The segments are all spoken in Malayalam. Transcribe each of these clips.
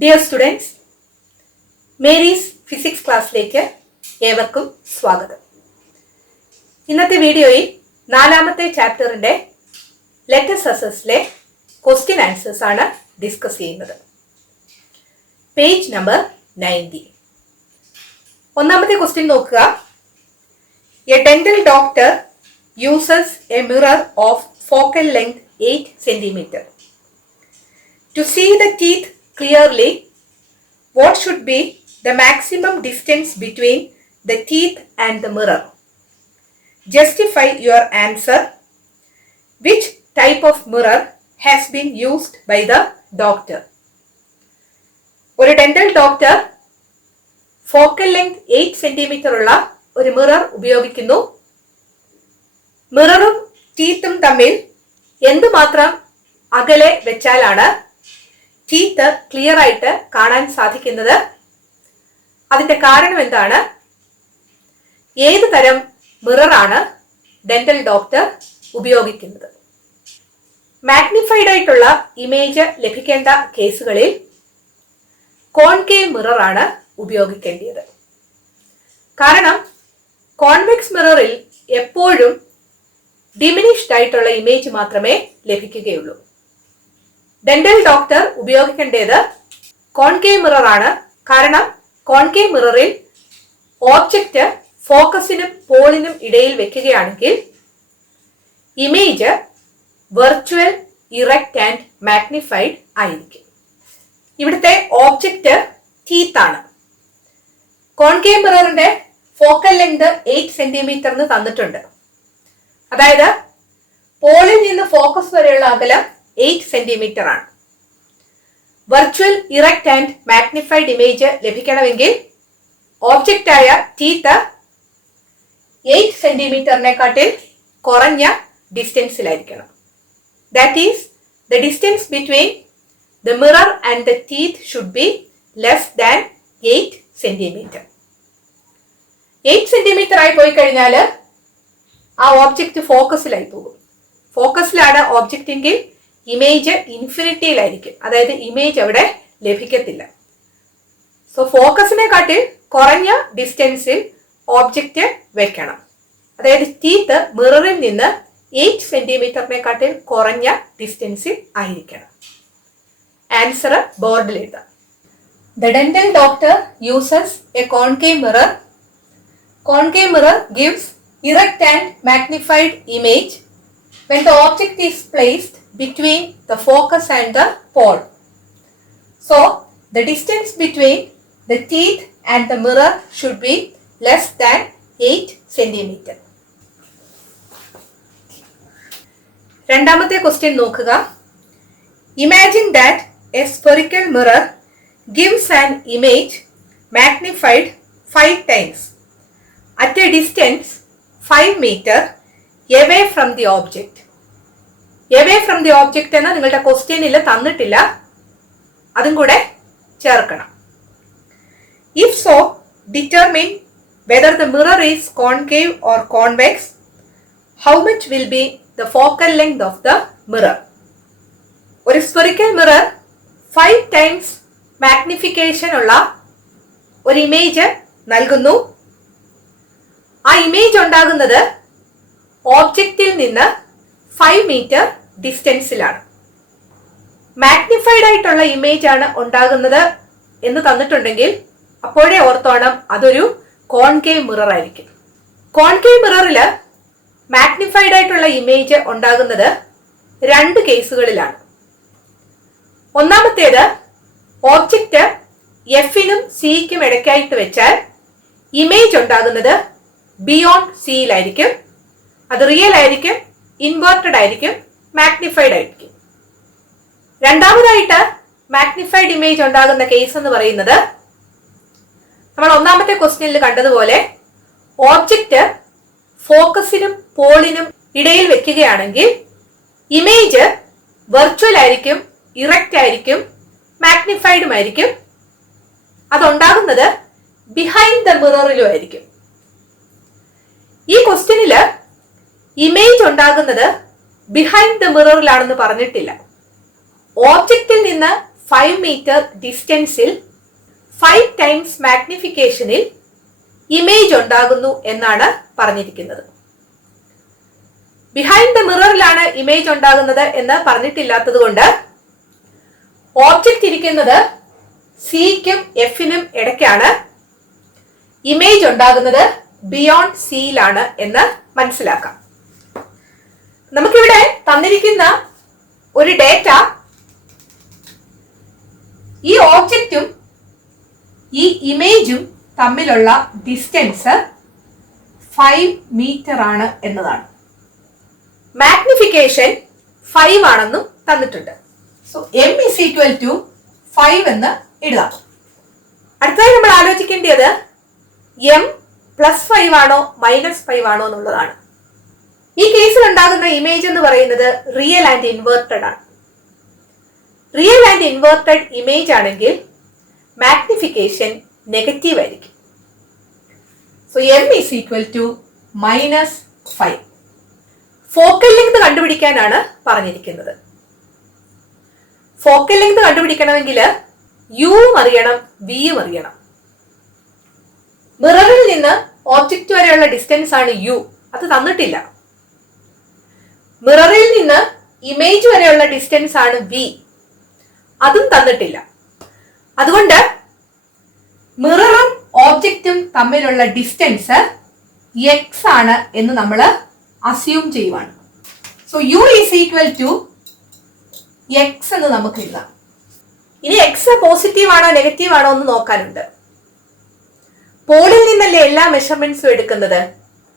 ഡിയർ സ്റ്റുഡൻസ്, മേരീസ് ഫിസിക്സ് ക്ലാസ്സിലേക്ക് ഏവർക്കും സ്വാഗതം. ഇന്നത്തെ വീഡിയോയിൽ 4ാമത്തെ ചാപ്റ്ററിൻ്റെ ലെറ്റസ് അസസിലെ ക്വസ്റ്റ്യൻ ആൻസേഴ്സ് ആണ് ഡിസ്കസ് ചെയ്യുന്നത്. Page number 90. ഒന്നാമത്തെ ക്വസ്റ്റ്യൻ നോക്കുക. A dental doctor uses A mirror of focal length 8 centimeter. To see the teeth clearly, what should be the maximum distance between the teeth and the mirror? Justify your answer. Which type of mirror has been used by the doctor? ഒരു dental doctor focal length 8 centimetre ഉള്ള ഒരു മിറർ ഉപയോഗിക്കുന്നു. മിററും ടീത്തും തമ്മിൽ എന്തുമാത്രം അകലെ വെച്ചാലാണ് ടീത്ത് ക്ലിയർ ആയിട്ട് കാണാൻ സാധിക്കുന്നത്? അതിന്റെ കാരണം എന്താണ്? ഏത് തരം മിററാണ് ഡെന്റൽ ഡോക്ടർ ഉപയോഗിക്കുന്നത്? മാഗ്നിഫൈഡ് ആയിട്ടുള്ള ഇമേജ് ലഭിക്കേണ്ട കേസുകളിൽ കോൺകേവ് മിററാണ് ഉപയോഗിക്കേണ്ടത്. കാരണം കോൺവെക്സ് മിററിൽ എപ്പോഴും ഡിമിനിഷ്ഡ് ആയിട്ടുള്ള ഇമേജ് മാത്രമേ ലഭിക്കുകയുള്ളൂ. ഡെന്റൽ ഡോക്ടർ ഉപയോഗിക്കേണ്ടത് കോൺകേവ് മിറർ ആണ്. കാരണം കോൺകേവ് മിററിൽ ഓബ്ജക്റ്റ് ഫോക്കസിനും പോളിനും ഇടയിൽ വെക്കുകയാണെങ്കിൽ image virtual, erect and magnified ആയിരിക്കും. ഇവിടുത്തെ ഓബ്ജക്റ്റ് ടീത്ത് ആണ്. കോൺകേവ് മിററിന്റെ ഫോക്കൽ ലെങ്ത് 8 സെന്റിമീറ്റർ തന്നിട്ടുണ്ട്. അതായത് പോളിൽ നിന്ന് ഫോക്കസ് വരെയുള്ള അകലം 8 സെന്റിമീറ്റർ ആണ്. Virtual, erect and magnified image ലഭിക്കണമെങ്കിൽ ഓബ്ജക്റ്റായ ടീത്ത് 8 സെന്റിമീറ്ററിനെക്കാട്ടിൽ കുറഞ്ഞ ഡിസ്റ്റൻസിലായിരിക്കണം. That is the distance between the mirror and the teeth should be less than 8 centimetre. 8 centimetre ആയി പോയി കഴിഞ്ഞാൽ ആ ഓബ്ജക്റ്റ് ഫോക്കസിലായി പോകും. ഫോക്കസിലാണ് ഓബ്ജക്റ്റ് എങ്കിൽ ഇമേജ് ഇൻഫിനിറ്റിയിലായിരിക്കും. അതായത് ഇമേജ് അവിടെ ലഭിക്കത്തില്ല. സോ ഫോക്കസിനെക്കാട്ടിൽ കുറഞ്ഞ ഡിസ്റ്റൻസിൽ ഓബ്ജക്റ്റ് വെക്കണം. അതായത് ടീത്ത് മിററിൽ നിന്ന് 8 സെന്റിമീറ്ററിനെക്കാട്ടിൽ കുറഞ്ഞ ഡിസ്റ്റൻസിൽ ആയിരിക്കണം. ആൻസർ ബോർഡിൽ എഴുതാം. The dental doctor uses A concave mirror. Concave mirror gives erect and magnified image when the object is placed between the focus and the pole. So, the distance between the teeth and the mirror should be less than 8 centimeter. രണ്ടാമത്തെ ക്വസ്റ്റ്യൻ നോക്കുക. Imagine that a spherical mirror gives an image magnified 5 times at a distance 5 meter away from the object. Away from the object എന്ന് നിങ്ങളുടെ ക്വസ്റ്റ്യനിൽ തന്നിട്ടില്ല, അതും കൂടെ ചേർക്കണം. If so, determine whether the mirror is concave or convex. How much will be the focal length of the mirror? ഒരു സ്ഫെറിക്കൽ മിറർ 5 times മാഗ്നിഫിക്കേഷൻ ഉള്ള ഒരു ഇമേജ് നൽകുന്നു. ആ ഇമേജ് ഉണ്ടാകുന്നത് ഓബ്ജക്റ്റിൽ നിന്ന് 5 മീറ്റർ ഡിസ്റ്റൻസിലാണ്. മാഗ്നിഫൈഡ് ആയിട്ടുള്ള ഇമേജ് ആണ് ഉണ്ടാകുന്നത് എന്ന് തന്നിട്ടുണ്ടെങ്കിൽ അപ്പോഴേ ഓർത്തോണം അതൊരു കോൺകേവ് മിറർ ആയിരിക്കും. കോൺകേവ് മിററിൽ മാഗ്നിഫൈഡ് ആയിട്ടുള്ള ഇമേജ് ഉണ്ടാകുന്നത് 2 കേസുകളിലാണ്. ഒന്നാമത്തേത്, ഓബ്ജക്റ്റ് എഫിനും സിക്കും ഇടയ്ക്കായിട്ട് വെച്ചാൽ ഇമേജ് ഉണ്ടാകുന്നത് ബിയോണ്ട് സിയിലായിരിക്കും. അത് റിയൽ ആയിരിക്കും, ഇൻവേർട്ടഡ് ആയിരിക്കും, മാഗ്നിഫൈഡ് ആയിരിക്കും. രണ്ടാമതായിട്ട് മാഗ്നിഫൈഡ് ഇമേജ് ഉണ്ടാകുന്ന കേസ് എന്ന് പറയുന്നത് നമ്മൾ ഒന്നാമത്തെ ക്വസ്റ്റ്യനിൽ കണ്ടതുപോലെ ഓബ്ജക്റ്റ് ഫോക്കസിനും പോളിനും ഇടയിൽ വെക്കുകയാണെങ്കിൽ ഇമേജ് വെർച്വൽ ആയിരിക്കും, ഇറക്റ്റ് ആയിരിക്കും, മാഗ്നിഫൈഡും ആയിരിക്കും. അതുണ്ടാകുന്നത് ബിഹൈൻഡ് ദ മിററിലും ആയിരിക്കും. ഈ ക്വസ്റ്റ്യനില് ഇമേജ് ഉണ്ടാകുന്നത് ബിഹൈൻഡ് ദ മിററിലാണെന്ന് പറഞ്ഞിട്ടില്ല. ഓബ്ജക്റ്റിൽ നിന്ന് 5 മീറ്റർ ഡിസ്റ്റൻസിൽ 5 ടൈംസ് മാഗ്നിഫിക്കേഷനിൽ ഇമേജ് ഉണ്ടാകുന്നു എന്നാണ് പറഞ്ഞിരിക്കുന്നത്. ബിഹൈൻഡ് ദ മിററിലാണ് ഇമേജ് ഉണ്ടാകുന്നത് എന്ന് പറഞ്ഞിട്ടില്ലാത്തത് കൊണ്ട് ഓബ്ജക്റ്റ് ഇരിക്കുന്നത് സിക്കും എഫിനും ഇടയ്ക്കാണ്, ഇമേജ് ഉണ്ടാകുന്നത് ബിയോണ്ട് സിയിലാണ് എന്ന് മനസ്സിലാക്കാം. നമുക്കിവിടെ തന്നിരിക്കുന്ന ഒരു ഡേറ്റ, ഈ ഓബ്ജക്റ്റും ഈ ഇമേജും തമ്മിലുള്ള ഡിസ്റ്റൻസ് 5 മീറ്റർ ആണ് എന്നതാണ്. മാഗ്നിഫിക്കേഷൻ 5 ആണെന്നും തന്നിട്ടുണ്ട്. So m is equal to 5 എന്ന് എഴുതാം. അടുത്തതായി നമ്മൾ ആലോചിക്കേണ്ടത് m +5 ആണോ -5 ആണോ എന്നുള്ളതാണ്. ഈ കേസിൽ ഉണ്ടാകുന്ന ഇമേജ് എന്ന് പറയുന്നത് റിയൽ ആൻഡ് ഇൻവേർട്ടഡ് ആണ്. റിയൽ ആൻഡ് ഇൻവേർട്ടഡ് ഇമേജ് ആണെങ്കിൽ മാഗ്നിഫിക്കേഷൻ നെഗറ്റീവ് ആയിരിക്കും. So m is equal to -5. Focal length കണ്ടുപിടിക്കാനാണ് പറഞ്ഞിരിക്കുന്നത്. ഫോക്കൽ ലെങ്ത് കണ്ടുപിടിക്കണമെങ്കിൽ യുവും അറിയണം, വിയും അറിയണം. മിററിൽ നിന്ന് ഓബ്ജക്റ്റ് വരെയുള്ള ഡിസ്റ്റൻസ് ആണ് യു, അത് തന്നിട്ടില്ല. മിററിൽ നിന്ന് ഇമേജ് വരെയുള്ള ഡിസ്റ്റൻസ് ആണ് വി, അതും തന്നിട്ടില്ല. അതുകൊണ്ട് മിററും ഓബ്ജക്റ്റും തമ്മിലുള്ള ഡിസ്റ്റൻസ് എക്സ് ആണ് എന്ന് നമ്മൾ അസ്യൂം ചെയ്യുവാണ്. So u is equal to x എന്ന് നമുക്ക് എഴുതാം. ഇനി എക്സ് പോസിറ്റീവ് ആണോ നെഗറ്റീവ് ആണോ എന്ന് നോക്കാനുണ്ട്. പോളിൽ നിന്നല്ലേ എല്ലാ മെഷർമെന്റ്സും എടുക്കുന്നത്.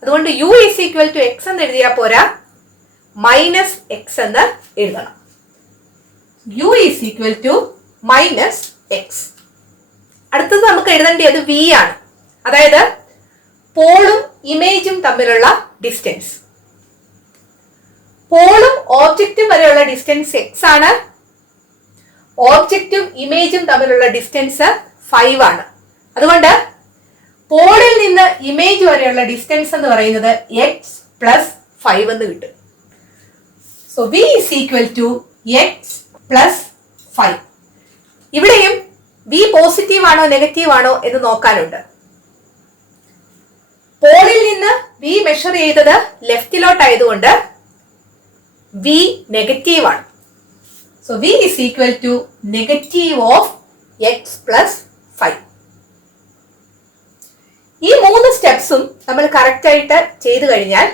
അതുകൊണ്ട് u is equal to x എന്ന് എഴുതിയാൽ പോരാ, -x എന്ന് എഴുതണം. U is equal to -x. അടുത്തത് നമുക്ക് എഴുതേണ്ടത് വി ആണ്, അതായത് പോളും ഇമേജും തമ്മിലുള്ള ഡിസ്റ്റൻസ്. പോളും ഓബ്ജക്റ്റും വരെയുള്ള ഡിസ്റ്റൻസ് x ആണ്, ഓബ്ജക്റ്റും ഇമേജും തമ്മിലുള്ള ഡിസ്റ്റൻസ് 5 ആണ്. അതുകൊണ്ട് പോളിൽ നിന്ന് ഇമേജ് വരെയുള്ള ഡിസ്റ്റൻസ് എന്ന് പറയുന്നത് x + 5 എന്ന് കിട്ടും. So v is equal to x + 5. ഇവിടെയും v പോസിറ്റീവ് ആണോ നെഗറ്റീവ് ആണോ എന്ന് നോക്കാനുണ്ട്. പോളിൽ നിന്ന് v മെഷർ ചെയ്തത് ലെഫ്റ്റിലോട്ടായതുകൊണ്ട് v നെഗറ്റീവ് ആണ്. So v is equal to negative of x + 5. ഈ 3 സ്റ്റെപ്സും നമ്മൾ കറക്റ്റ് ആയിട്ട് ചെയ്തു കഴിഞ്ഞാൽ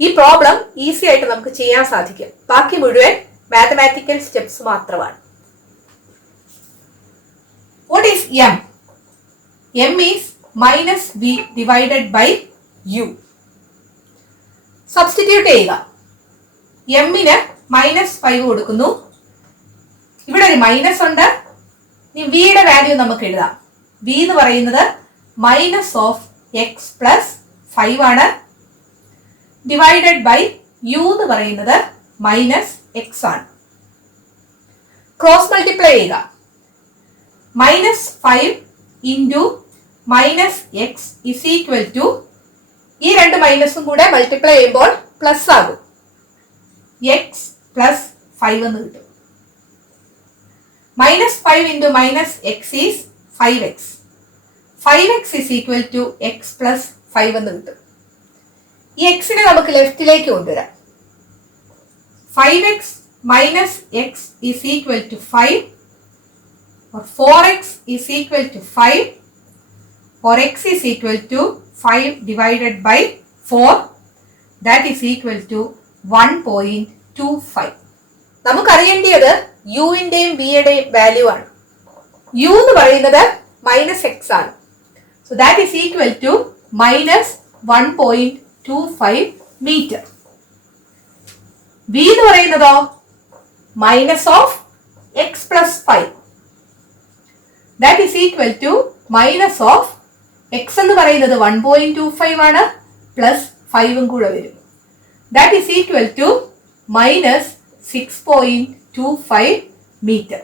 ഈ പ്രോബ്ലം ഈസി ആയിട്ട് നമുക്ക് ചെയ്യാൻ സാധിക്കും. ബാക്കി മുഴുവൻ മാത്തമാറ്റിക്കൽ സ്റ്റെപ്സ് മാത്രമാണ്. What is m? m is -v divided by u. Substitute ചെയ്യുക. എമ്മിന് -5 കൊടുക്കുന്നു. ഇവിടെ ഒരു മൈനസ് ഉണ്ട്. ഇനി വിയുടെ വാല്യൂ നമുക്ക് എഴുതാം. വി എന്ന് പറയുന്നത് -x + 5 ആണ്, ഡിവൈഡഡ് ബൈ യു എന്ന് പറയുന്നത് -x ആണ്. ക്രോസ് മൾട്ടിപ്ലൈ ചെയ്യുക. -5 into -x is equal to, ഈ രണ്ട് മൈനസും കൂടെ മൾട്ടിപ്ലൈ ചെയ്യുമ്പോൾ പ്ലസ് ആകും, x + 5 എന്ന് കിട്ടും. -5 into -x is 5x. 5x is equal to x + 5 എന്ന് കിട്ടും. ഈ എക്സിനെ നമുക്ക് ലെഫ്റ്റിലേക്ക് കൊണ്ടുവരാം. 5x - x is equal to 5, or 4x is equal to 5, or x is equal to 5 divided by 4, that is equal to 1.25. നമുക്കറിയേണ്ടത് യുവിന്റെയും വിയുടെയും വാല്യൂ ആണ്. യു എന്ന് പറയുന്നത് -x ആണ്. So that is equal to -1.25 metre. V എന്ന് പറയുന്നതോ -x + 5. That is equal to -x എന്ന് പറയുന്നത് 1.25 ആണ്, പ്ലസ് 5 കൂടെ വരും. That is equal to -6.25 metre.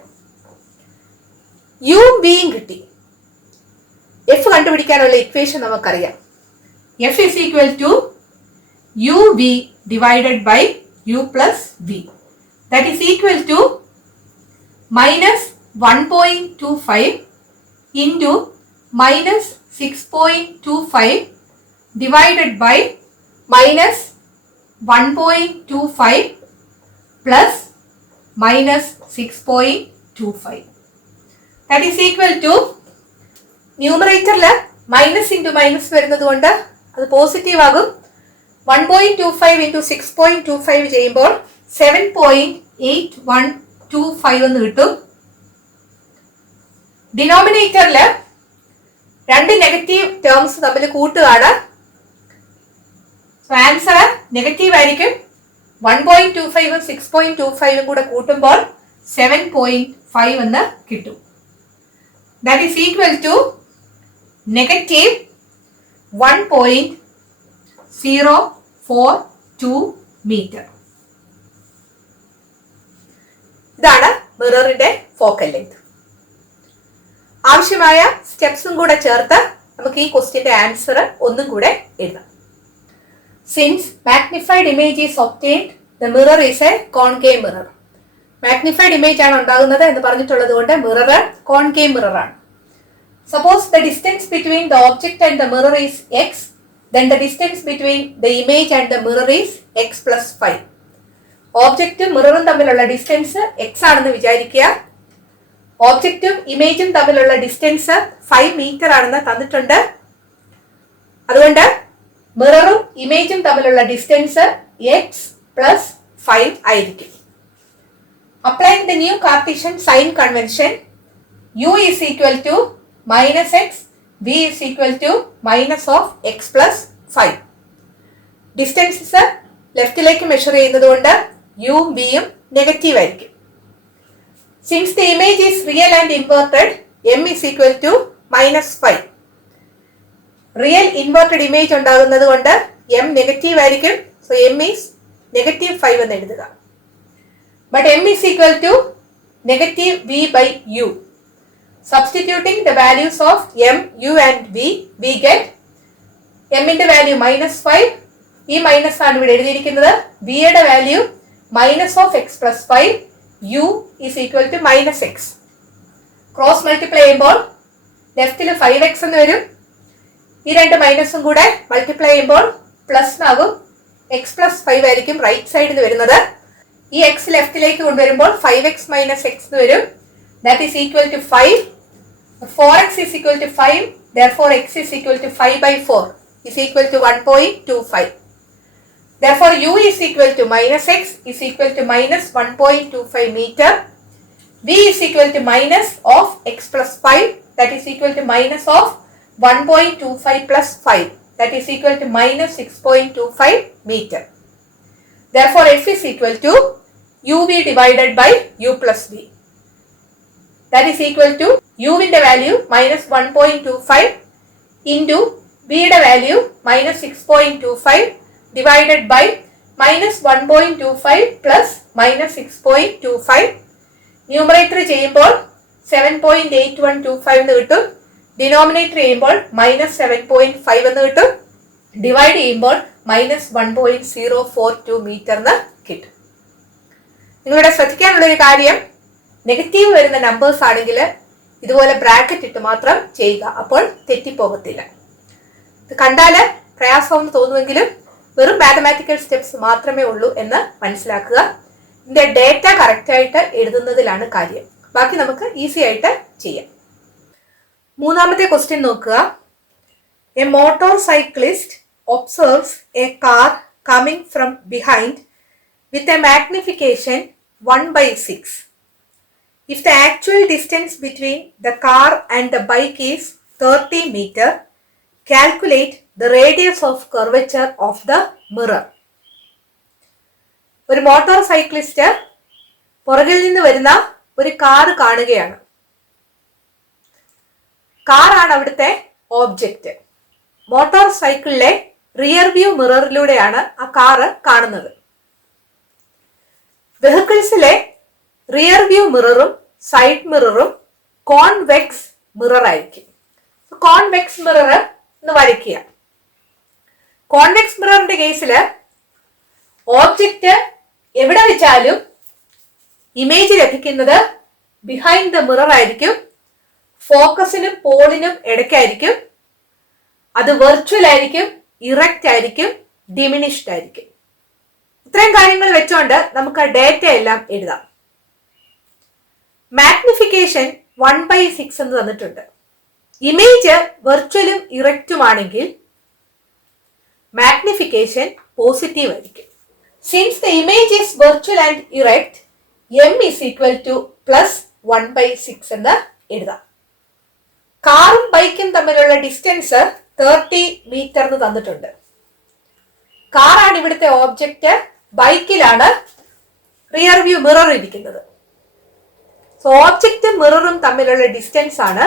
യും വിയും കിട്ടി. എഫ് കണ്ടുപിടിക്കാനുള്ള ഇക്വേഷൻ നമുക്കറിയാം. F is equal to uv divided by u plus v. That is equal to minus 1.25 into minus 6.25 divided by minus 1.25 plus minus 6.25. That is equal to ന്യൂമറേറ്ററിൽ മൈനസ് ഇൻറ്റു മൈനസ് വരുന്നത് കൊണ്ട് അത് പോസിറ്റീവ് ആകും. 1.25 ഇൻറ്റു 6.25 ചെയ്യുമ്പോൾ 7.8125 എന്ന് കിട്ടും. ഡിനോമിനേറ്ററിൽ രണ്ട് നെഗറ്റീവ് ടേംസ് തമ്മിൽ കൂട്ടുകയാണ്. ആൻസർ നെഗറ്റീവ് ആയിരിക്കും. 1.25 6.25 കൂടെ കൂട്ടുമ്പോൾ 7.5 എന്ന് കിട്ടും. That is equal to negative 1.042 meter. ഇതാണ് മിററിന്റെ ഫോക്കൽ ലെങ്ത്. ആവശ്യമായ സ്റ്റെപ്സും കൂടെ ചേർത്ത് നമുക്ക് ഈ ക്വസ്റ്റ്യന്റെ ആൻസർ ഒന്നും കൂടെ എഴുതാം. Since magnified image is obtained, the mirror is a concave mirror. Magnified image ആണ് ഉണ്ടാകുന്നത് എന്ന് പറഞ്ഞിട്ടുള്ളത് കൊണ്ട് മിറർ കോൺകേവ് മിറർ ആണ്. Suppose the distance between the object and the mirror is x, then the distance between the image and the mirror is x plus 5. ഓബ്ജക്റ്റും മിററും തമ്മിലുള്ള ഡിസ്റ്റൻസ് x ആണെന്ന് വിചാരിക്കുക. ഓബ്ജക്റ്റും ഇമേജും തമ്മിലുള്ള ഡിസ്റ്റൻസ് 5 മീറ്റർ ആണെന്ന് തന്നിട്ടുണ്ട്. അതുകൊണ്ട് മിററും ഇമേജും തമ്മിലുള്ള ഡിസ്റ്റൻസ് x plus 5 ആയിരിക്കും. Applying the new Cartesian sign convention, u is equal to minus x, v is equal to minus of x plus 5. Distances ലെഫ്റ്റിലേക്ക് മെഷർ ചെയ്യുന്നത് കൊണ്ട് യും വിയും നെഗറ്റീവ് ആയിരിക്കും. Since the image is real and inverted, m is equal to minus 5. Real inverted image ഉണ്ടാകുന്നത് കൊണ്ട് m നെഗറ്റീവ് ആയിരിക്കും. സോ m is negative 5 എന്ന് എഴുതുക. But m is equal to negative v by u. Substituting the values of m, u and v, we get m ന്റെ വാല്യൂ -5. ഈ മൈനസ് ആണ് ഇവിടെ എഴുതിയിരിക്കുന്നത്. v യുടെ value minus of x plus 5, u is equal to minus x. Cross multiply ചെയ്യുമ്പോൾ ലെഫ്റ്റിൽ 5x എന്ന് വരും. ഈ രണ്ട് മൈനസും കൂടെ മൾട്ടിപ്ലൈ ചെയ്യുമ്പോൾ പ്ലസ് ആകും. x plus 5 ആയിരിക്കും റൈറ്റ് സൈഡിൽ വരുന്നത്. ഈ x ലെഫ്റ്റിലേക്ക് കൊണ്ടുവരുമ്പോൾ 5x minus x എന്ന് വരും. That is equal to 5. 4x is equal to 5. Therefore, x is equal to 5 by 4 is equal to 1.25. Therefore, u is equal to minus x is equal to minus 1.25 meter. V is equal to minus of x plus 5. That is equal to minus of 1.25 plus 5. That is equal to minus 6.25 meter. Therefore, f is equal to uv divided by u plus v. That is equal to u in the value minus 1.25 into v in the value minus 6.25 divided by minus 1.25 plus minus 6.25. Numerator ചെയ്യുമ്പോൾ 7.8125 എന്ന് കിട്ടും. ഡിനോമിനേറ്റർ ചെയ്യുമ്പോൾ minus 7.5 എന്ന് കിട്ടും. ഡിവൈഡ് ചെയ്യുമ്പോൾ minus 1.042 മീറ്റർ എന്ന് കിട്ടും. നിങ്ങളുടെ ശ്രദ്ധിക്കാനുള്ളൊരു കാര്യം, നെഗറ്റീവ് വരുന്ന നമ്പേഴ്സ് ആണെങ്കിൽ ഇതുപോലെ ബ്രാക്കറ്റ് ഇട്ട് മാത്രം ചെയ്യുക. അപ്പോൾ തെറ്റിപ്പോകത്തില്ല. ഇത് കണ്ടാൽ പ്രയാസമെന്ന് തോന്നുമെങ്കിലും വെറും മാത്തമാറ്റിക്കൽ സ്റ്റെപ്സ് മാത്രമേ ഉള്ളൂ എന്ന് മനസ്സിലാക്കുക. ഇതിന്റെ ഡേറ്റ കറക്റ്റായിട്ട് എഴുതുന്നതിലാണ് കാര്യം. ബാക്കി നമുക്ക് ഈസി ആയിട്ട് ചെയ്യാം. മൂന്നാമത്തെ ക്വസ്റ്റ്യൻ നോക്കുക. A motor cyclist observes A car coming from behind with a magnification 1/6. If the actual distance between the car and the bike is 30 meter, calculate the radius of curvature of the mirror. ഒരു മോട്ടോർ സൈക്ലിസ്റ്റ് പുറകിൽ നിന്ന് വരുന്ന ഒരു കാർ കാണുകയാണ്. കാറാണ് അവിടുത്തെ ഓബ്ജക്റ്റ്. മോട്ടോർ സൈക്കിളിലെ റിയർ വ്യൂ മിററിലൂടെയാണ് ആ കാറ് കാണുന്നത്. വെഹിക്കിൾസിലെ റിയർ വ്യൂ മിററും സൈഡ് മിററും കോൺവെക്സ് മിറർ ആയിരിക്കും. കോൺവെക്സ് മിറർ എന്ന് വരയ്ക്കുക. കോൺവെക്സ് മിററിന്റെ കേസിൽ ഓബ്ജക്റ്റ് എവിടെ വെച്ചാലും ഇമേജ് ലഭിക്കുന്നത് ബിഹൈൻഡ് ദ മിറർ ആയിരിക്കും, ഫോക്കസിനും പോളിനും ഇടയ്ക്കായിരിക്കും, അത് വെർച്വൽ ആയിരിക്കും, ഇറക്റ്റ് ആയിരിക്കും, ഡിമിനിഷ്ഡ് ആയിരിക്കും. ഇത്രയും കാര്യങ്ങൾ വെച്ചുകൊണ്ട് നമുക്ക് ഡേറ്റ എല്ലാം എഴുതാം. മാഗ്നിഫിക്കേഷൻ 1/6 എന്ന് തന്നിട്ടുണ്ട്. ഇമേജ് വെർച്വലും ഇറക്റ്റുമാണെങ്കിൽ മാഗ്നിഫിക്കേഷൻ പോസിറ്റീവ് ആയിരിക്കും. Since the image is virtual and erect, m is equal to +1/6 എന്ന് എഴുതാം. കാറും ബൈക്കും തമ്മിലുള്ള ഡിസ്റ്റൻസ് 30 മീറ്റർ എന്ന് തന്നിട്ടുണ്ട്. കാറാണ് ഇവിടുത്തെ ഓബ്ജക്റ്റ്, ബൈക്കിലാണ് റിയർ വ്യൂ മിറർ ഇരിക്കുന്നത്. സോ ഓബ്ജക്റ്റും മിററും തമ്മിലുള്ള ഡിസ്റ്റൻസ് ആണ്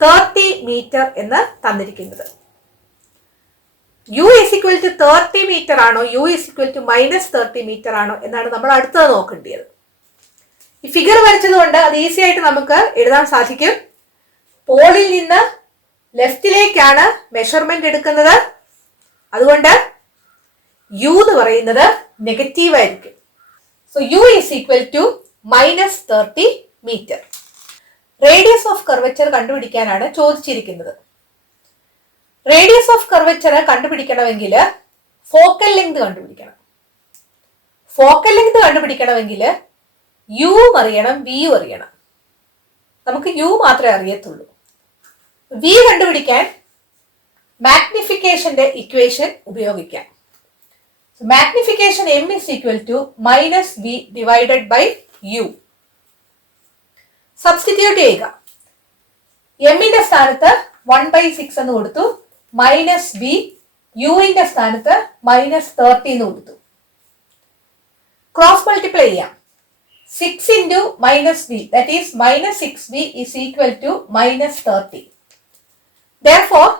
30 മീറ്റർ എന്ന് തന്നിരിക്കുന്നത്. u is equal to 30 metre ആണോ u is equal to -30 metre ആണോ എന്നാണ് നമ്മൾ അടുത്തത് നോക്കേണ്ടത്. ഈ ഫിഗർ വരച്ചതുകൊണ്ട് അത് ഈസി ആയിട്ട് നമുക്ക് എഴുതാൻ സാധിക്കും. പോളിൽ നിന്ന് ലെഫ്റ്റിലേക്കാണ് മെഷർമെന്റ് എടുക്കുന്നത്, അതുകൊണ്ട് u എന്ന് പറയുന്നത് നെഗറ്റീവ് ആയിരിക്കും. So u is equal to -30 metre. Radius of curvature കണ്ടുപിടിക്കാനാണ് ചോദിച്ചിരിക്കുന്നത്. റേഡിയസ് ഓഫ് കർവച്ചർ കണ്ടുപിടിക്കണമെങ്കിൽ ഫോക്കൽ ലെങ്ത് കണ്ടുപിടിക്കണം. ഫോക്കൽ ലെങ്ത് കണ്ടുപിടിക്കണമെങ്കിൽ യുവും അറിയണം, വിയും അറിയണം. നമുക്ക് യു മാത്രമേ അറിയത്തുള്ളൂ. വി കണ്ടുപിടിക്കാൻ മാഗ്നിഫിക്കേഷന്റെ ഇക്വേഷൻ ഉപയോഗിക്കാം. Magnification m is equal to -v divided by u. Substitute ചെയ്യുക. എമ്മിന്റെ സ്ഥാനത്ത് 1/6 എന്ന് കൊടുത്തു, -v, യുവിന്റെ സ്ഥാനത്ത് -30 എന്ന് കൊടുത്തു. ക്രോസ് മൾട്ടിപ്ലൈ ചെയ്യാം. 6 into -v, that is -6v is equal to -30. Therefore,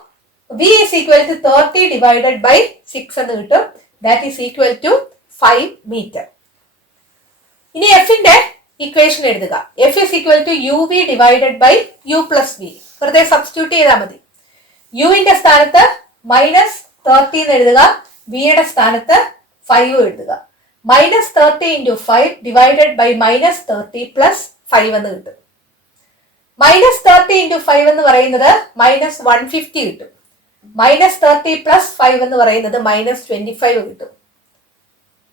v is equal to 30 divided by 6 എന്ന് കിട്ടും. That is equal to 5 meter. ഇനി എഫിന്റെ ഇക്വേഷൻ എഴുതുക. f is equal to uv divided by u plus v. വെറുതെ സബ്സ്റ്റിറ്റ്യൂട്ട് ചെയ്താൽ മതി. യുവിന്റെ സ്ഥാനത്ത് -30 എന്ന് എഴുതുക, വിയുടെ സ്ഥാനത്ത് 5 എഴുതുക. -30 into 5 divided by -30 plus 5 എന്ന് കിട്ടും. -30 into 5 എന്ന് പറയുന്നത് -150 കിട്ടും. -30 plus 5 എന്ന് പറയുന്നത് -25 കിട്ടും.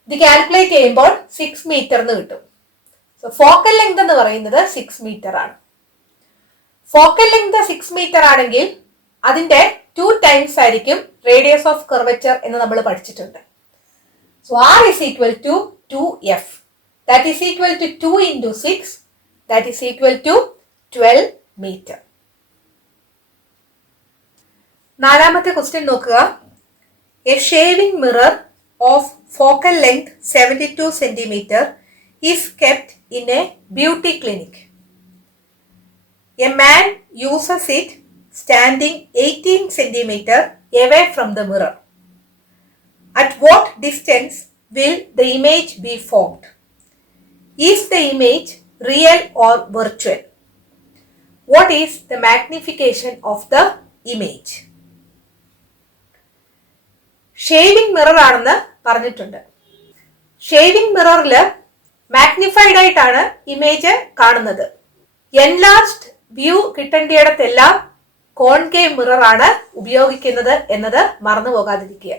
ഇത് കാൽക്കുലേറ്റ് ചെയ്യുമ്പോൾ 6 മീറ്റർ എന്ന് കിട്ടും. സോ ഫോക്കൽ ലെങ്ത് എന്ന് പറയുന്നത് 6 മീറ്റർ ആണ്. ഫോക്കൽ ലെങ്ത് 6 മീറ്റർ ആണെങ്കിൽ അതിന്റെ 2 ടൈംസ് ആയിരിക്കും റേഡിയസ് ഓഫ് കർവച്ചർ എന്ന് നമ്മൾ പഠിച്ചിട്ടുണ്ട്. So r is equal to 2f. That is equal to 2 into 6. That is equal to 12 meter. നാലാമത്തെ ക്വസ്റ്റ്യൻ നോക്കുക. A shaving mirror of focal length 72 centimeter is kept in a beauty clinic. A man uses it standing 18 centimeter away from the mirror. At what distance will the image be formed? Is the image real or virtual? What is the magnification of the image? Shaving mirror ആണെന്ന് പറഞ്ഞിട്ടുണ്ട്. ഷേവിംഗ് മിററിൽ മാഗ്നിഫൈഡ് ആയിട്ടാണ് ഇമേജ് കാണുന്നത്. എൻലാർജ്ഡ് വ്യൂ കിട്ടേണ്ടിയിടത്തെല്ലാം കോൺകേവ് മിറർ ആണ് ഉപയോഗിക്കുന്നത് എന്നത് മറന്നു പോകാതിരിക്കുക.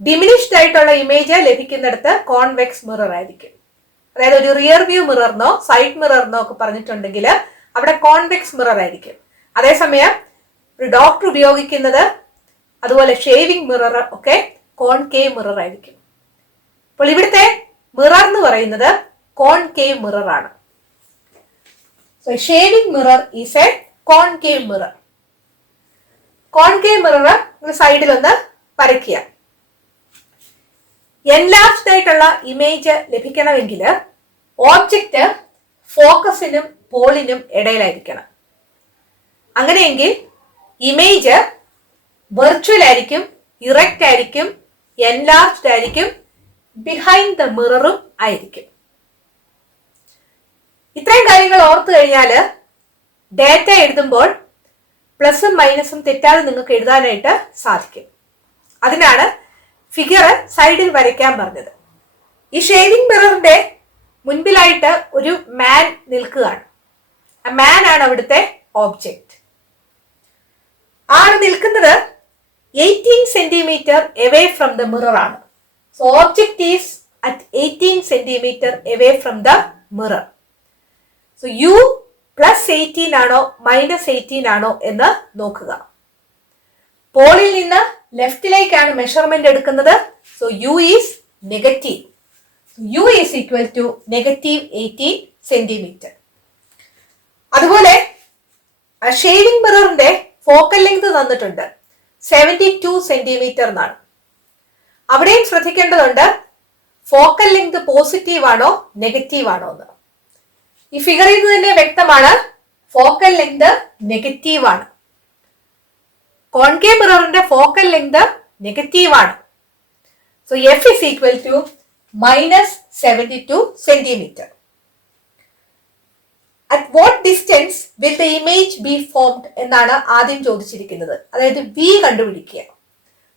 ഡിമിനിഷ്ഡ് ആയിട്ടുള്ള ഇമേജ് ലഭിക്കുന്നിടത്ത് കോൺവെക്സ് മിറർ ആയിരിക്കും. അതായത് ഒരു റിയർ വ്യൂ മിററിനോ സൈഡ് മിററിനോ ഒക്കെ പറഞ്ഞിട്ടുണ്ടെങ്കിൽ അവിടെ കോൺവെക്സ് മിറർ ആയിരിക്കും. അതേസമയം ഒരു ഡോക്ടർ ഉപയോഗിക്കുന്നത് അതുപോലെ ഷേവിംഗ് മിറർ ഒക്കെ കോൺകേവ് മിറർ ആയിരിക്കും. അപ്പോൾ ഇവിടുത്തെ മിറർ എന്ന് പറയുന്നത് കോൺകേവ് മിറർ ആണ്. So shaving mirror is A concave mirror. Concave mirror സൈഡിൽ ഒന്ന് വരയ്ക്കുക. എൻലാർജ്ഡ് ആയിട്ടുള്ള ഇമേജ് ലഭിക്കണമെങ്കിൽ ഓബ്ജക്റ്റ് ഫോക്കസിനും പോളിനും ഇടയിലായിരിക്കണം. അങ്ങനെയെങ്കിൽ ഇമേജ് വെർച്വൽ ആയിരിക്കും, ഇറക്റ്റ് ആയിരിക്കും, എൻലാർജ്ഡ് ആയിരിക്കും, ബിഹൈൻഡ് ദ മിററും ആയിരിക്കും. ഇത്രയും കാര്യങ്ങൾ ഓർത്തു കഴിഞ്ഞാൽ ഡേറ്റ എഴുതുമ്പോൾ പ്ലസും മൈനസും തെറ്റാതെ നിങ്ങൾക്ക് എഴുതാനായിട്ട് സാധിക്കും. അതിനാണ് ഫിഗർ സൈഡിൽ വരയ്ക്കാൻ പറഞ്ഞത്. ഈ ഷേവിംഗ് മിററിന്റെ മുൻപിലായിട്ട് ഒരു മാൻ നിൽക്കുകയാണ്. ആ മാൻ ആണ് അവിടുത്തെ ഓബ്ജക്റ്റ്. ആള് നിൽക്കുന്നത് 18 centimetre away from the mirror ആണ്. So object is at 18 centimetre away from the mirror. So u +18 ആണോ -18 ആണോ എന്ന് നോക്കുക. പോളിൽ നിന്ന് ലെഫ്റ്റിലേക്കാണ് മെഷർമെന്റ് എടുക്കുന്നത്. So u is negative. U is equal to -18 centimetre. അതുപോലെ ഷേവിംഗ് മിററിന്റെ ഫോക്കൽ ലെങ്ത് തന്നിട്ടുണ്ട് 72 സെന്റിമീറ്റർ എന്നാണ്. അവിടെയും ശ്രദ്ധിക്കേണ്ടതുണ്ട് ഫോക്കൽ ലെങ്ത് പോസിറ്റീവ് ആണോ നെഗറ്റീവ് ആണോ എന്ന്. ഈ ഫിഗറിൽ നിന്ന് തന്നെ വ്യക്തമാണ് ഫോക്കൽ ലെങ്ത് നെഗറ്റീവ് ആണ്. കോൺകേവ് മിററിന്റെ ഫോക്കൽ ലെങ്ത് നെഗറ്റീവ് ആണ്. So F is equal to -72 centimetre. At what distance will the image be formed എന്നാണ് ആദ്യം ചോദിച്ചിരിക്കുന്നത്. അതായത് v കണ്ടുപിടിക്കുക.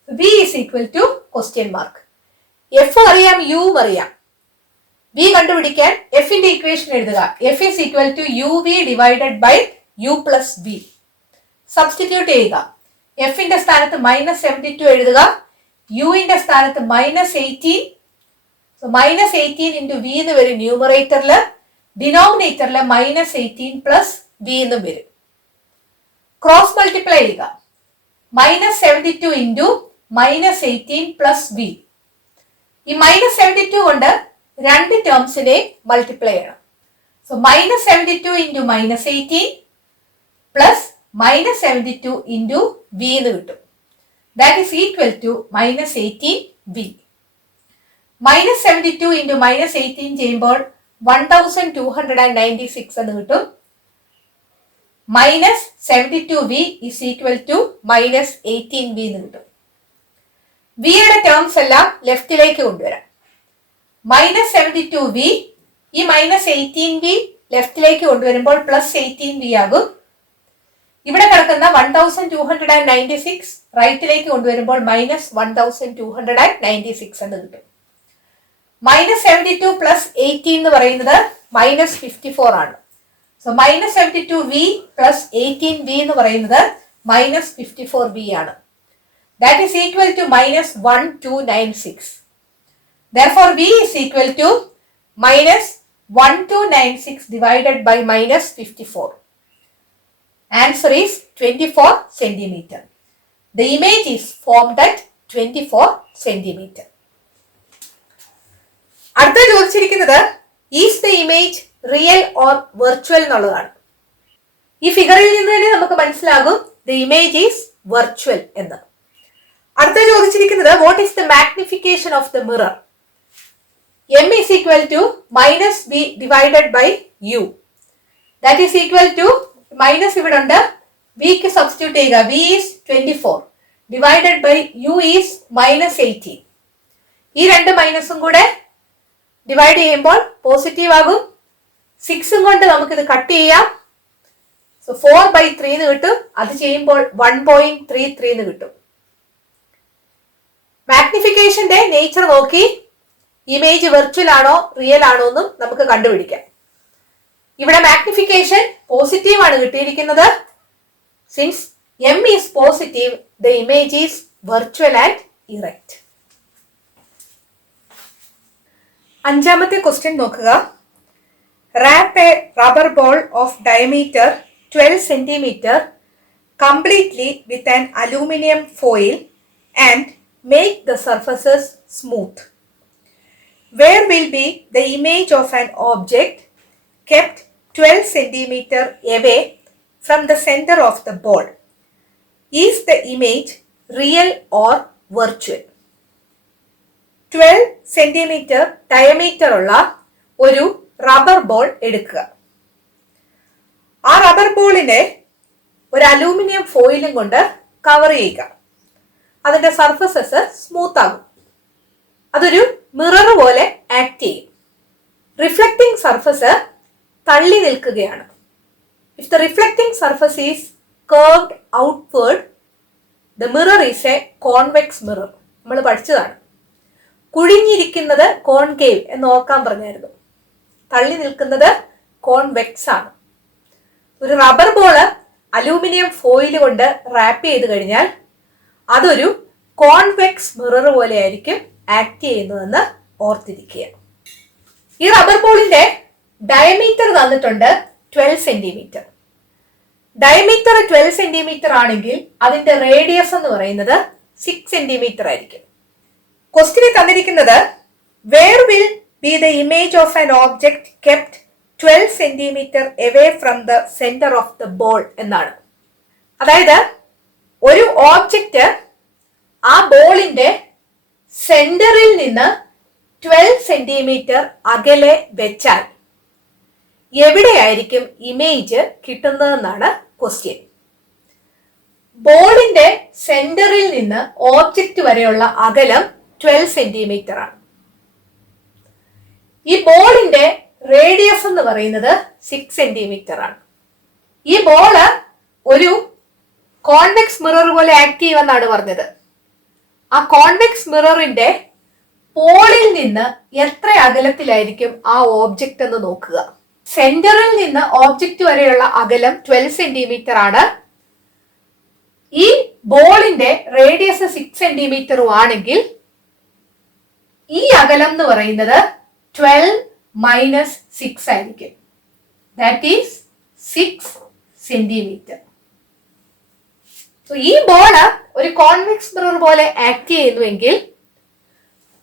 v is equal to question mark. f അറിയാം, u അറിയാം. v കണ്ടുപിടിക്കാൻ f ന്റെ ഇക്വേഷൻ എഴുതുക. f is equal to uv divided by u plus v. Substitute ചെയ്യുക. f ന്റെ സ്ഥാനത്ത് -72 എഴുതുക. u ന്റെ സ്ഥാനത്ത് -18. സോ -18 into v എന്ന് വരും ന്യൂമറേറ്ററില്. ഡിനോമിനേറ്ററിൽ -18 പ്ലസ് v എന്നും വരും. ക്രോസ് മൾട്ടിപ്ലൈ ചെയ്യുക. -72 ഇൻറ്റു -18 പ്ലസ് v. ഈ -72 കൊണ്ട് രണ്ട് ടേംസിനെ മൾട്ടിപ്ലൈ ചെയ്യണം. So -72 into -18 plus -72 into v എന്ന് കിട്ടും. That is equal to -18v. -72 into -18 ചെയ്യുമ്പോൾ 1296 എന്ന് കിട്ടും. -72v is equal to -18v എന്ന് കിട്ടും. v യുടെ ടേംസ് എല്ലാം ലെഫ്റ്റിലേക്ക് കൊണ്ടുവരാം. -72v ഈ -18v ലെഫ്റ്റിലേക്ക് കൊണ്ടുവരുമ്പോൾ +18v ആകും. ഇവിടെ കിടക്കുന്ന 1296 റൈറ്റിലേക്ക് കൊണ്ടുവരുമ്പോൾ -1296 എന്ന് കിട്ടും. -72 പ്ലസ് 18 എന്ന് പറയുന്നത് -54 ആണ്. സോ -72v പ്ലസ് 18v എന്ന് പറയുന്നത് -54v ആണ്. That is equal to -1296. Therefore v is equal to -1296 divided by -54. Answer is 24 centimeter. The image is formed at 24 centimeter. അടുത്ത ചോദിച്ചിരിക്കുന്നത് is the image real or virtual എന്നുള്ളതാണ്. ഈ ഫിഗറിൽ നിന്ന് തന്നെ നമുക്ക് മനസ്സിലാകും ദ ഇമേജ് ഈസ് വെർച്വൽ എന്ന്. അടുത്ത ചോദിച്ചിരിക്കുന്നത് what is the magnification of the mirror. m is equal to -v divided by u. That is equal to minus ഇവിടെ ഉണ്ട്, v ക്ക് സബ്സ്റ്റിറ്റ്യൂട്ട് ചെയ്യുക. v is 24 divided by u is -18. ഈ രണ്ട് മൈനസും കൂടെ ഡിവൈഡ് ചെയ്യുമ്പോൾ പോസിറ്റീവ് ആകും. 6 കൊണ്ട് നമുക്കിത് കട്ട് ചെയ്യാം. സോ 4/3 എന്ന് കിട്ടും. അത് ചെയ്യുമ്പോൾ 1.33 എന്ന് കിട്ടും. മാഗ്നിഫിക്കേഷന്റെ നേച്ചർ നോക്കി ഇമേജ് വെർച്വൽ ആണോ റിയൽ ആണോ എന്നും നമുക്ക് കണ്ടുപിടിക്കാം. ഇവിടെ മാഗ്നിഫിക്കേഷൻ പോസിറ്റീവ് ആണ് കിട്ടിയിരിക്കുന്നത്. Since m is positive, the image is virtual and erect. അഞ്ചാമത്തെ ക്വസ്റ്റ്യൻ നോക്കുക. Wrap a rubber ball of diameter 12 centimeter completely with an aluminum foil and make the surfaces smooth. Where will be the image of an object kept 12 centimeter away from the center of the ball? Is the image real or virtual? 12 centimeter diameter ഉള്ള ഒരു റബ്ബർ ബോൾ എടുക്കുക. ആ റബ്ബർ ബോളിനെ ഒരു അലൂമിനിയം ഫോയിലും കൊണ്ട് കവർ ചെയ്യുക. അതിന്റെ സർഫസസ് സ്മൂത്ത് ആകും. അതൊരു മിറർ പോലെ ആക്ട് ചെയ്യും. റിഫ്ലക്റ്റിംഗ് സർഫസ് തള്ളി നിൽക്കുകയാണ്. If the reflecting surface is curved outward, the mirror is A convex mirror. നമ്മൾ പഠിച്ചതാണ്. കുഴിഞ്ഞിരിക്കുന്നത് കോൺകേവ് എന്ന് ഓർക്കാൻ പറഞ്ഞായിരുന്നു. തള്ളി നിൽക്കുന്നത് കോൺവെക്സ് ആണ്. ഒരു റബ്ബർ ബോള് അലൂമിനിയം ഫോയിൽ കൊണ്ട് റാപ്പ് ചെയ്ത് കഴിഞ്ഞാൽ അതൊരു കോൺവെക്സ് മിറർ പോലെ ആയിരിക്കും ആക്ട് ചെയ്യുന്നതെന്ന് ഓർത്തിരിക്കുക. ഈ റബ്ബർ ബോളിന്റെ ഡയമീറ്റർ തന്നിട്ടുണ്ട് 12 സെന്റിമീറ്റർ. ഡയമീറ്റർ 12 സെന്റിമീറ്റർ ആണെങ്കിൽ അതിന്റെ റേഡിയസ് എന്ന് പറയുന്നത് 6 സെന്റിമീറ്റർ ആയിരിക്കും. ക്വസ്റ്റ്യനിൽ തന്നിരിക്കുന്നത് where will be the image of an object kept 12 centimetre away from the centre of the ball എന്നാണ്. അതായത് ഒരു ഓബ്ജക്റ്റ് ആ ബോളിന്റെ സെന്ററിൽ നിന്ന് 12 സെന്റിമീറ്റർ അകലെ വെച്ചാൽ എവിടെയായിരിക്കും ഇമേജ് കിട്ടുന്നതെന്നാണ് ക്വസ്റ്റ്യൻ. ബോളിന്റെ സെന്ററിൽ നിന്ന് ഓബ്ജക്റ്റ് വരെയുള്ള അകലം 12 സെന്റിമീറ്റർ ആണ്. ഈ ബോളിന്റെ റേഡിയസ് എന്ന് പറയുന്നത് 6 സെന്റിമീറ്റർ ആണ്. ഈ ബോള് ഒരു കോൺവെക്സ് മിറർ പോലെ ആക്ട് ചെയ്യുമെന്നാണ് പറഞ്ഞത്. ആ കോൺവെക്സ് മിററിന്റെ പോളിൽ നിന്ന് എത്ര അകലത്തിലായിരിക്കും ആ ഓബ്ജക്റ്റ് എന്ന് നോക്കുക. സെന്ററിൽ നിന്ന് ഓബ്ജക്റ്റ് വരെയുള്ള അകലം 12 സെന്റിമീറ്റർ ആണ്. ഈ ബോളിന്റെ റേഡിയസ് 6 സെന്റിമീറ്ററും ആണെങ്കിൽ ഈ അകലം എന്ന് പറയുന്നത് 12 മൈനസ് 6 ആയിരിക്കും. That is 6 centimetre. ഈ ബോള് ഒരു കോൺവെക്സ് മിറർ പോലെ ആക്ട് ചെയ്യുന്നുവെങ്കിൽ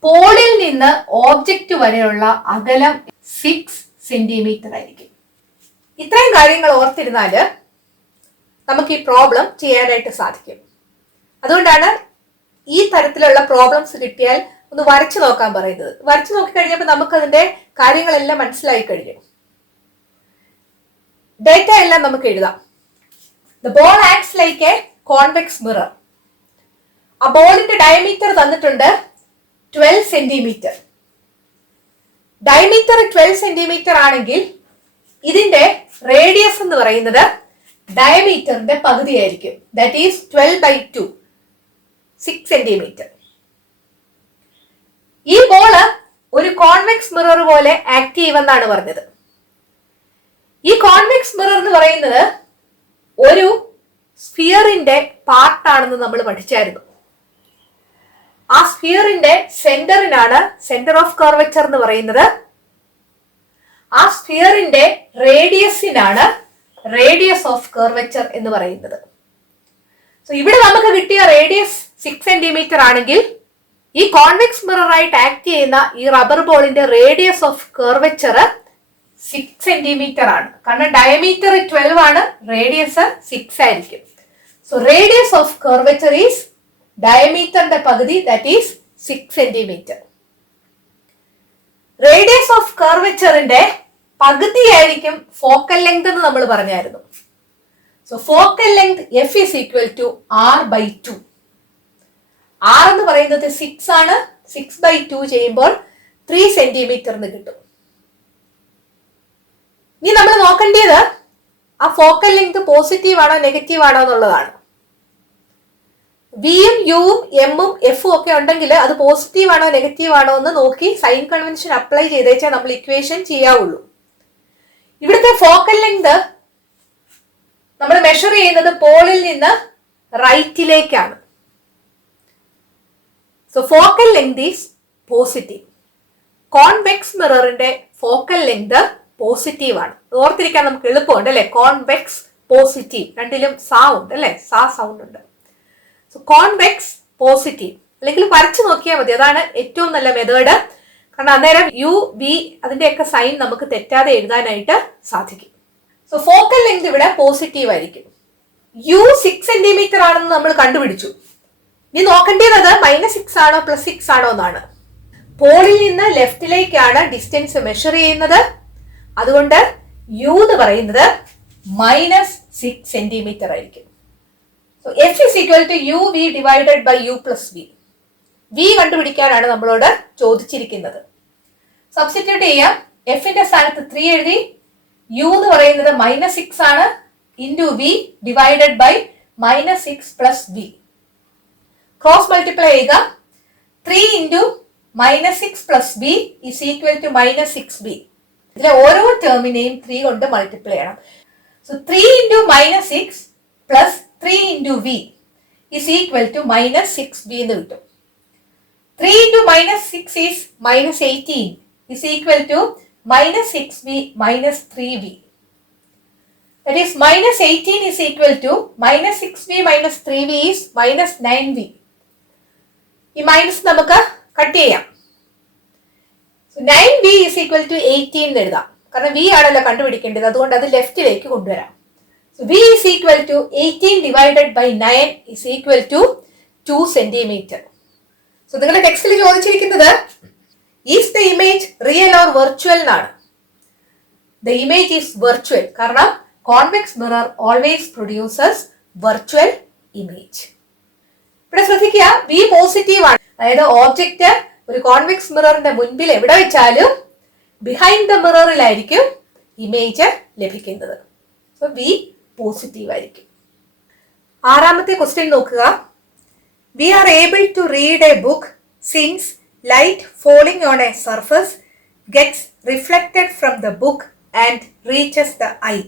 പോളിൽ നിന്ന് ഓബ്ജക്റ്റ് വരെയുള്ള അകലം 6 സെന്റിമീറ്റർ ആയിരിക്കും. ഇത്രയും കാര്യങ്ങൾ ഓർത്തിരുന്നാൽ നമുക്ക് ഈ പ്രോബ്ലം ചെയ്യാനായിട്ട് സാധിക്കും. അതുകൊണ്ടാണ് ഈ തരത്തിലുള്ള പ്രോബ്ലംസ് കിട്ടിയാൽ ഒന്ന് വരച്ചു നോക്കാൻ പറയുന്നത്. വരച്ചു നോക്കിക്കഴിഞ്ഞപ്പോൾ നമുക്ക് അതിന്റെ കാര്യങ്ങളെല്ലാം മനസ്സിലായി കഴിഞ്ഞു. ഡേറ്റ എല്ലാം നമുക്ക് എഴുതാം. The ball acts like A convex mirror. ആ ബോളിന്റെ ഡയമീറ്റർ തന്നിട്ടുണ്ട് 12 സെന്റിമീറ്റർ. ഡയമീറ്റർ 12 സെന്റിമീറ്റർ ആണെങ്കിൽ ഇതിന്റെ റേഡിയസ് എന്ന് പറയുന്നത് ഡയമീറ്ററിന്റെ പകുതിയായിരിക്കും. That is 12/2, 6 centimetre. ഈ ബോള് ഒരു കോൺവെക്സ് മിറർ പോലെ ആക്ട് ചെയ്യുമെന്നാണ് പറഞ്ഞത്. ഈ കോൺവെക്സ് മിറർ എന്ന് പറയുന്നത് ഒരു സ്ഫിയറിന്റെ പാർട്ടാണെന്ന് നമ്മൾ പഠിച്ചായിരുന്നു. ആ സ്ഫിയറിന്റെ സെന്ററിനാണ് സെന്റർ ഓഫ് കർവച്ചർ എന്ന് പറയുന്നത്. ആ സ്ഫിയറിന്റെ റേഡിയസിനാണ് റേഡിയസ് ഓഫ് കർവച്ചർ എന്ന് പറയുന്നത്. സോ ഇവിടെ നമുക്ക് കിട്ടിയ റേഡിയസ് 6 സെന്റിമീറ്റർ ആണെങ്കിൽ ഈ കോൺവെക്സ് മിറർ ആയിട്ട് ആക്ട് ചെയ്യുന്ന ഈ റബ്ബർ ബോളിന്റെ റേഡിയസ് ഓഫ് കർവച്ചർ 6 സെന്റിമീറ്റർ ആണ്. കാരണം ഡയമീറ്റർ 12 ആണ്, റേഡിയസ് 6 ആയിരിക്കും. So radius of curvature is ഡയമീറ്ററിന്റെ പകുതി, that is 6 centimetre. Radius of കർവച്ചറിന്റെ പകുതിയായിരിക്കും ഫോക്കൽ ലെങ്ത് എന്ന് നമ്മൾ പറഞ്ഞായിരുന്നു. So focal length f is equal to r/2. r എന്ന് പറയുന്നത് 6 ആണ്. 6/2 ചെയ്യുമ്പോൾ 3 സെന്റിമീറ്റർ എന്ന് കിട്ടും. ഇനി നമ്മൾ നോക്കേണ്ടത് ആ ഫോക്കൽ ലെങ്ത് പോസിറ്റീവ് ആണോ നെഗറ്റീവ് ആണോ എന്നുള്ളതാണ്. വിയും യുവും എമ്മും എഫും ഒക്കെ ഉണ്ടെങ്കിൽ അത് പോസിറ്റീവ് ആണോ നെഗറ്റീവ് ആണോ എന്ന് നോക്കി സൈൻ കൺവെൻഷൻ അപ്ലൈ ചെയ്തേച്ചാൽ നമ്മൾ ഇക്വേഷൻ ചെയ്യാവുള്ളൂ. ഇവിടുത്തെ ഫോക്കൽ ലെങ്ത് നമ്മൾ മെഷർ ചെയ്യുന്നത് പോളിൽ നിന്ന് റൈറ്റിലേക്കാണ്. So focal length is positive. Convex മിററിന്റെ ഫോക്കൽ ലെങ്ത് പോസിറ്റീവ് ആണ്. ഓർത്തിരിക്കാൻ നമുക്ക് എളുപ്പമുണ്ട് അല്ലെ. കോൺവെക്സ് പോസിറ്റീവ് രണ്ടിലും സാ ഉണ്ട് അല്ലെ, സാ സൗണ്ട് ഉണ്ട്. സോ കോൺവെക്സ് പോസിറ്റീവ് അല്ലെങ്കിൽ വരച്ചു നോക്കിയാൽ മതി, അതാണ് ഏറ്റവും നല്ല മെത്തേഡ്. കാരണം അന്നേരം യു വി അതിന്റെയൊക്കെ സൈൻ നമുക്ക് തെറ്റാതെ എഴുതാനായിട്ട് സാധിക്കും. സോ ഫോക്കൽ ലെങ്ത് ഇവിടെ പോസിറ്റീവ് ആയിരിക്കും. യു 6 സെന്റിമീറ്റർ ആണെന്ന് നമ്മൾ കണ്ടുപിടിച്ചു. ഇനി നോക്കേണ്ടത് -6 ആണോ +6 ആണോ എന്നാണ്. പോളിൽ നിന്ന് ലെഫ്റ്റിലേക്കാണ് ഡിസ്റ്റൻസ് മെഷർ ചെയ്യുന്നത്. അതുകൊണ്ട് യു എന്ന് പറയുന്നത് -6 സെന്റിമീറ്റർ ആയിരിക്കും. So F is equal to u v divided by u plus v. V കണ്ടുപിടിക്കാനാണ് നമ്മളോട് ചോദിച്ചിരിക്കുന്നത്. സബ്സ്റ്റിറ്റ്യൂട്ട് ചെയ്യാം. എഫിന്റെ സ്ഥാനത്ത് 3 എഴുതി. യു എന്ന് പറയുന്നത് -6 ആണ് into V divided by -6 plus V. Cross multiply ചെയ്യുക. 3 into -6 plus B is equal to -6b. ഇതിലെ ഓരോ ടേമിനെയും 3 കൊണ്ട് മൾട്ടിപ്ലൈ ചെയ്യണം. So 3 into -6 plus 3 into v is equal to -6v എന്ന് കിട്ടും. 3 into -6 is -18 is equal to -6v minus 3v. That is -18 is equal to -6v minus 3v is -9v. ഈ മൈനസ് നമുക്ക് കട്ട് ചെയ്യാം. 9v is equal to 18 എന്ന് എഴുതാം. കാരണം v ആണല്ലോ കണ്ടുപിടിക്കേണ്ടത്, അതുകൊണ്ട് അത് ലെഫ്റ്റിലേക്ക് കൊണ്ടുവരാം. So v is equal to 18 divided by 9 is equal to 2 centimeter. So നിങ്ങളുടെ ടെക്സ്റ്റിൽ ചോദിച്ചിരിക്കുന്നത് is the image real or virtual എന്നാണ്. The image is virtual കാരണം convex mirror always produces virtual image. ഇവിടെ ശ്രദ്ധിക്കുക, v പോസിറ്റീവ് ആണ്. അതായത് ഓബ്ജക്റ്റ് ഒരു കോൺവെക്സ് മിററിന്റെ മുൻപിൽ എവിടെ വെച്ചാലും ബിഹൈൻഡ് ദ മിററിലായിരിക്കും ഇമേജ് ലഭിക്കുന്നത്. സോ വി പോസിറ്റീവ് ആയിരിക്കും. ആറാമത്തെ ക്വസ്റ്റ്യൻ നോക്കുക. We are able to read a book since light falling on a surface gets reflected from the book and reaches the eye.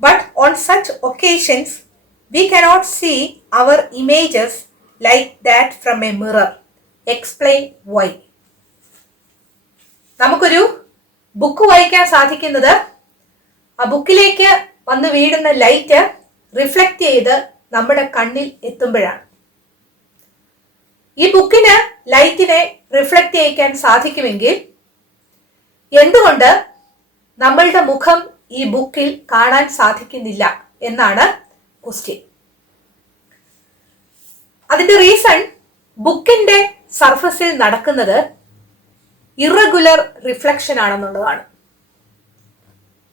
But on such occasions we cannot see our images like that from a mirror. Explain why. നമുക്കൊരു ബുക്ക് വായിക്കാൻ സാധിക്കുന്നത് ആ ബുക്കിലേക്ക് വന്ന് വീഴുന്ന ലൈറ്റ് റിഫ്ലക്റ്റ് ചെയ്ത് നമ്മുടെ കണ്ണിൽ എത്തുമ്പോഴാണ്. ഈ ബുക്കിന് ലൈറ്റിനെ റിഫ്ലക്റ്റ് ചെയ്യിക്കാൻ സാധിക്കുമെങ്കിൽ എന്തുകൊണ്ട് നമ്മളുടെ മുഖം ഈ ബുക്കിൽ കാണാൻ സാധിക്കുന്നില്ല എന്നാണ് ക്വസ്റ്റ്യൻ. അതിന്റെ റീസൺ ബുക്കിന്റെ സർഫസിൽ നടക്കുന്നത് ഇറഗുലർ റിഫ്ലക്ഷൻ ആണെന്നുള്ളതാണ്.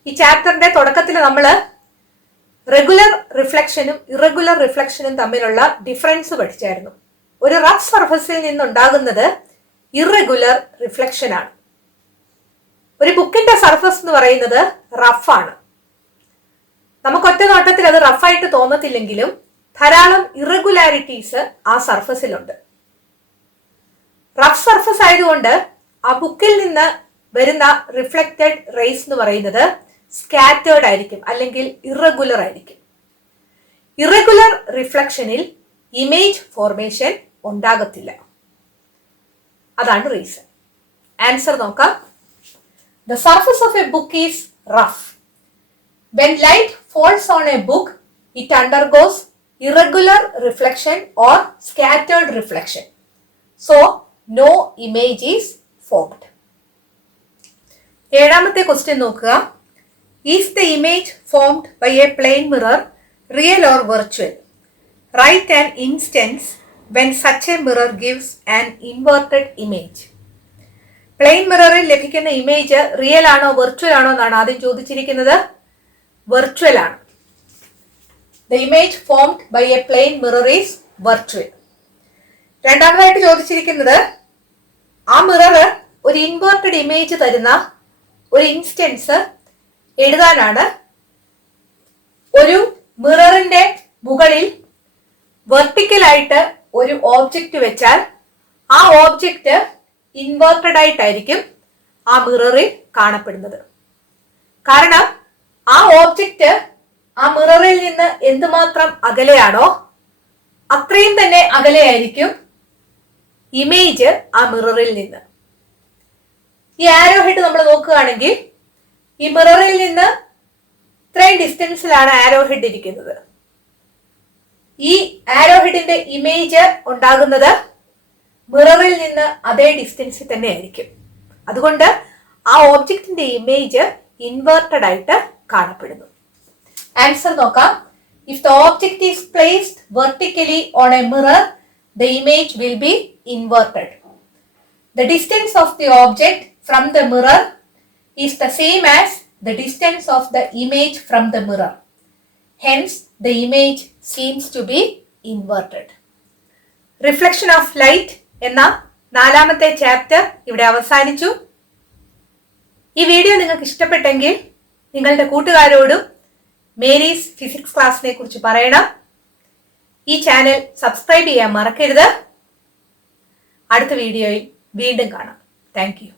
ഈ ചാപ്റ്ററിന്റെ തുടക്കത്തിൽ നമ്മൾ റെഗുലർ റിഫ്ലക്ഷനും ഇറഗുലർ റിഫ്ലക്ഷനും തമ്മിലുള്ള ഡിഫറൻസ് പഠിച്ചായിരുന്നു. ഒരു റഫ് സർഫസിൽ നിന്നുണ്ടാകുന്നത് ഇറഗുലർ റിഫ്ലക്ഷൻ ആണ്. ഒരു ബുക്കിന്റെ സർഫസ് എന്ന് പറയുന്നത് റഫാണ്. നമുക്ക് ഒറ്റ നോട്ടത്തിൽ അത് റഫായിട്ട് തോന്നത്തില്ലെങ്കിലും ധാരാളം ഇറഗുലാരിറ്റീസ് ആ സർഫസിലുണ്ട്. റഫ് സർഫസ് ആയതുകൊണ്ട് ആ ബുക്കിൽ നിന്ന് വരുന്ന റിഫ്ലക്റ്റഡ് റേസ് എന്ന് പറയുന്നത് സ്കാറ്റേർഡ് ആയിരിക്കും, അല്ലെങ്കിൽ ഇറഗുലർ ആയിരിക്കും. ഇറഗുലർ റിഫ്ലക്ഷനിൽ ഇമേജ് ഫോർമേഷൻ ഉണ്ടാകത്തില്ല. അതാണ് റീസൺ. ആൻസർ നോക്കാം. The surface of A book is rough. When light falls on a book, it undergoes irregular reflection or scattered reflection. So, no image is formed. ഏഴാമത്തെ ക്വസ്റ്റ്യൻ നോക്കുക. Is the image formed by a plane mirror real or virtual? Write an instance when such a mirror gives an inverted image. Plain മിററിൽ ലഭിക്കുന്ന ഇമേജ് റിയൽ ആണോ വെർച്വൽ ആണോ എന്നാണ് ആദ്യം ചോദിച്ചിരിക്കുന്നത്. വെർച്വൽ ആണ്. The image formed by a plane mirror is virtual. രണ്ടാമതായിട്ട് ചോദിച്ചിരിക്കുന്നത് ആ മിറർ ഒരു ഇൻവേർട്ടഡ് ഇമേജ് തരുന്ന ഒരു ഇൻസ്റ്റൻസ് എഴുതാനാണ്. ഒരു മിററിന്റെ മുകളിൽ വെർട്ടിക്കലായിട്ട് ഒരു ഓബ്ജക്റ്റ് വെച്ചാൽ ആ ഓബ്ജക്റ്റ് ഇൻവേർട്ടഡ് ആയിട്ടായിരിക്കും ആ മിററിൽ കാണപ്പെടുന്നത്. കാരണം ആ ഓബ്ജക്റ്റ് ആ മിററിൽ നിന്ന് എന്തുമാത്രം അകലെയാണോ അത്രയും തന്നെ അകലെയായിരിക്കും ഇമേജ് ആ മിററിൽ നിന്ന്. ഈ ആരോ ഹെഡ് നമ്മൾ നോക്കുകയാണെങ്കിൽ ഈ മിററിൽ നിന്ന് ഇത്രയും ഡിസ്റ്റൻസിലാണ് ആരോ ഹെഡ് ഇരിക്കുന്നത്. ഈ ആരോ ഹെഡിന്റെ ഇമേജ് ഉണ്ടാകുന്നത് മിററിൽ നിന്ന് അതേ ഡിസ്റ്റൻസിൽ തന്നെ ആയിരിക്കും. അതുകൊണ്ട് ആ ഓബ്ജക്റ്റിന്റെ ഇമേജ് ഇൻവേർട്ടഡ് ആയിട്ട് കാണപ്പെടുന്നു. ആൻസർ നോക്കാം. If the object is placed vertically on a mirror, the image will be inverted. The distance of the object from the mirror is the same as the distance of the image from the mirror. Hence the image seems to be inverted. Reflection of light എന്ന 4ാമത്തെ ചാപ്റ്റർ ഇവിടെ അവസാനിച്ചു. ഈ വീഡിയോ നിങ്ങൾക്ക് ഇഷ്ടപ്പെട്ടെങ്കിൽ നിങ്ങളുടെ കൂട്ടുകാരോടും മേരീസ് ഫിസിക്സ് ക്ലാസ്സിനെ കുറിച്ച് പറയണം. ഈ ചാനൽ സബ്സ്ക്രൈബ് ചെയ്യാൻ മറക്കരുത്. അടുത്ത വീഡിയോയിൽ വീണ്ടും കാണാം. Thank you.